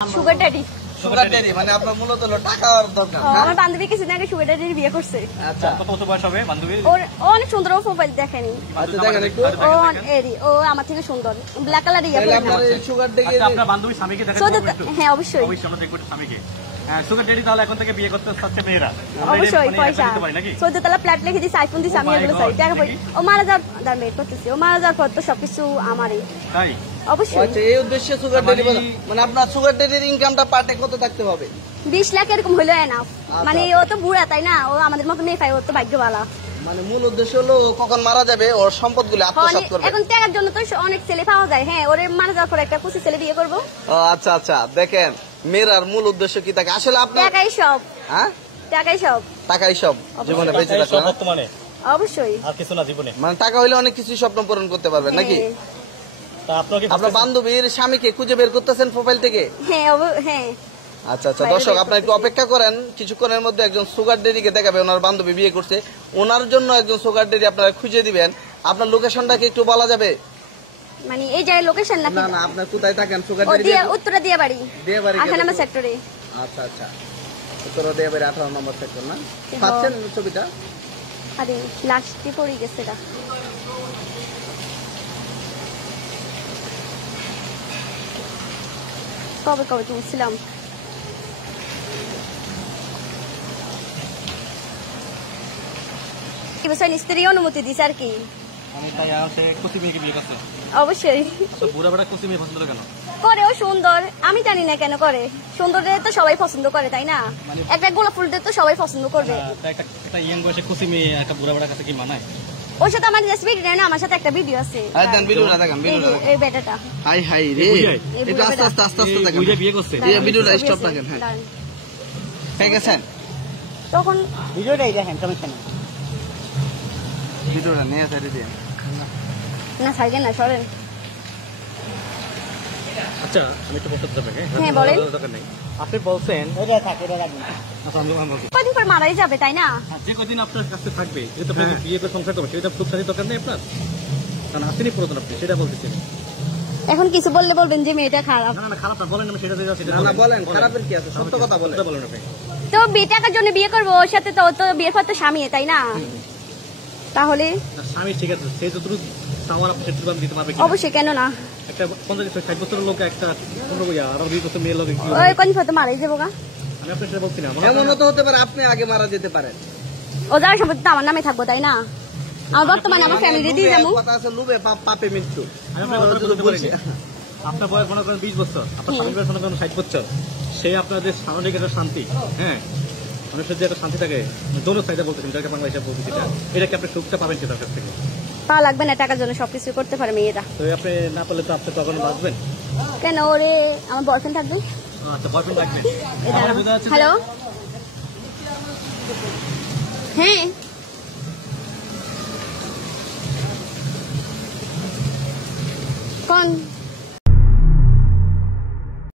Sugar daddy sugar daddy মানে আপনার মূলত হলো টাকার দরকার। আমার বান্ধবী কিছুদিন আগে সুগার ড্যাডির বিয়ে করছে। আচ্ছা কত বয়স হবে বান্ধবীর? ও অনেক সুন্দর, ও প্রোফাইল দেখেনি। আচ্ছা দেখেন একটু ও আমার থেকে সুন্দর, ব্ল্যাক কালার ইয়া তাহলে পরে। আপনার এই সুগার ড্যাডি আচ্ছা, আপনার বান্ধবীর স্বামীকে দেখেন হ্যাঁ অবশ্যই অবশ্যই আমরা দেখব স্বামীকে। হ্যাঁ সুগার ড্যাডি তাহলে এখন থেকে বিয়ে করতে চাচ্ছে মেয়েরা অবশ্যই পয়সা নাকি? 14 তলা ফ্ল্যাট লিখে দিয়েছে, আইফোন দিয়েছে, আমি এগুলো চাই টাকা পাই। ও মারা যাওয়ার মেয়ে করতেছি, ও মারা যাওয়ার পর তো সবকিছু আমারই। তাই অবশ্যই আচ্ছা এই উদ্দেশ্যে সুগার ড্যাডি মানে আপনার সুগার ড্যাডির ইনকামটা পার্টে কত থাকতে হবে? 20 লাখ এরকম হইলো এনাফ। মানে ও তো বুড়া তাই না, ও আমাদের মতো মেয়ে পাই, ও তো ভাগ্যবালা। মানে মূল উদ্দেশ্য হলো ও কখন মারা যাবে ওর সম্পদগুলো আত্মসাৎ করবে। এখন টাকার জন্য তো অনেক ছেলে পাওয়া যায়। হ্যাঁ ওরে মারা যাওয়ার পর একটা কুচি ছেলে বিয়ে করবো। ও আচ্ছা আচ্ছা দেখেন মেয়েরার মূল উদ্দেশ্য কি থাকে আসলে আপনার? টাকাই সব, হ্যাঁ টাকাই সব। টাকাই সব জীবনে বেঁচে থাকা। বর্তমানে অবশ্যই আর কিছু না জীবনে। মানে টাকা হইলে অনেক কিছু স্বপ্ন পূরণ করতে পারবেন নাকি? হ্যাঁ। তা আপনার কি আপনার বান্ধবীর স্বামীকে খুঁজে বের করতেছেন প্রোফাইল থেকে? হ্যাঁ হ্যাঁ আচ্ছা আচ্ছা দর্শক আপনারা একটু অপেক্ষা করেন, কিছুক্ষণের মধ্যে একজন সুগার ড্যাডিকে দেখাবে, ওনার বান্ধবী বিয়ে করছে, ওনার জন্য একজন সুগার ড্যাডি আপনারা খুঁজে দিবেন। আপনার লোকেশনটা কি একটু বলা যাবে? মানে এই জায়গায় লোকেশন নাকি? না না আপনার কোথায় থাকেন সুগার ও ড্যাডি? দিয়ে উত্তরা দিয়ে বাড়ি, দিয়ে বাড়ি 18 নম্বর সেক্টরে। আচ্ছা আচ্ছা উত্তরা দিয়ে বাড়ি 18 নম্বর সেক্টর না? পাচ্ছেন ছবিটা? আরে লাস্টে পড়ে গেছে এটা। কবে কবে তুলছিলাম? এবছর স্ত্রী অনুমতি দিছে আর কি। আমি তাই আছে কুচি মেয়েকে বিয়ে করছে। অবশ্যই তো বুড়া বড়া কুচি মেয়ে পছন্দ কেন? করে, ও সুন্দর, আমি জানি না কেন করে। সুন্দরদের তো সবাই পছন্দ করে তাই না? একটা গোলাপ ফুলদের তো সবাই পছন্দ করবে। একটা ইয়াং বয়সে কুচি মেয়ে একটা বুড়া বড়া কাছে কি মানায়? ওর সাথে আমার জাস্ট ভিডিও না, আমার সাথে একটা ভিডিও আছে। আরে দেন ভিডিওটা দেখেন, ভিডিওটা দেখেন। এই বেটাটা হাই হাই রে এটা আস্তে আস্তে আস্তে আস্তে দেখেন। বুঝে বিয়ে করছে। এই ভিডিওটা স্টপ রাখেন। হ্যাঁ ঠিক আছে তখন ভিডিওটাই দেখেন, সমস্যা নেই। ভিডিওটা নিয়ে সাইডে দিয়ে না সাইকেল না সরেন। আচ্ছা আমি একটু বলতে চাই। হ্যাঁ, বলেন। দরকার নেই। আপনি বলছেন ওটা থাক, এটা রাখবেন। আচ্ছা আমি বলছি কদিন পর মারাই যাবে তাই না? যে কদিন আপনার কাছে থাকবে যেটা আপনি বিয়ে করে সংসার করবেন সেটা খুব সাথে দরকার নেই আপনার, কারণ আসেনি পুরাতন আপনি সেটা বলতেছেন। এখন কিছু বললে বলবেন যে মেয়েটা খারাপ। না না খারাপ না বলেন, আমি সেটা না না বলেন খারাপের কি আছে, সত্য কথা বলেন। বলেন আপনি। তো বিয়ে টাকার জন্য বিয়ে করবো, ওর সাথে তো তো বিয়ের পর তো স্বামী তাই না? তাহলে না, স্বামী ঠিক আছে, সে তো তুমি সামার আপনি সেটা দিতে পারবে কি? অবশ্যই, কেন না? একটা 50-60 বছরের লোক একটা 20 বছর মেয়ের লোক ওই কদিন পর তো মারাই যাবো গা। আমি আপনার সেটা বলছি না। এমনও তো হতে পারে আপনি আগে মারা যেতে পারেন। ও যাওয়ার সম্পত্তি তো আমার নামে থাকবো তাই না? আমার বর্তমানে আমার ফ্যামিলি দিয়ে যাবো। কথা আছে লুবে পাপে মৃত্যু। আমি আপনার কথা বলতে পারিনি। আপনার বয়স মনে করেন 20 বছর, আপনার স্বামীর বয়স মনে করেন 60 বছর, সে আপনাদের সামাজিক একটা শান্তি, হ্যাঁ মানুষের যে একটা শান্তি থাকে, দোনো সাইডে বলতেছেন যাকে বাংলাদেশে বলতেছি, এটা কি আপনি সুখটা পাবেন সেটার কাছ থেকে? পা লাগবে না, টাকার জন্য সবকিছু করতে পারে মেয়েরা। তো আপনি না পারলে তো আপনি কখনো বাঁচবেন। কেন ওরে আমার বয়ফ্রেন্ড থাকবে? আচ্ছা বয়ফ্রেন্ড লাগবে। হ্যালো, হ্যাঁ কোন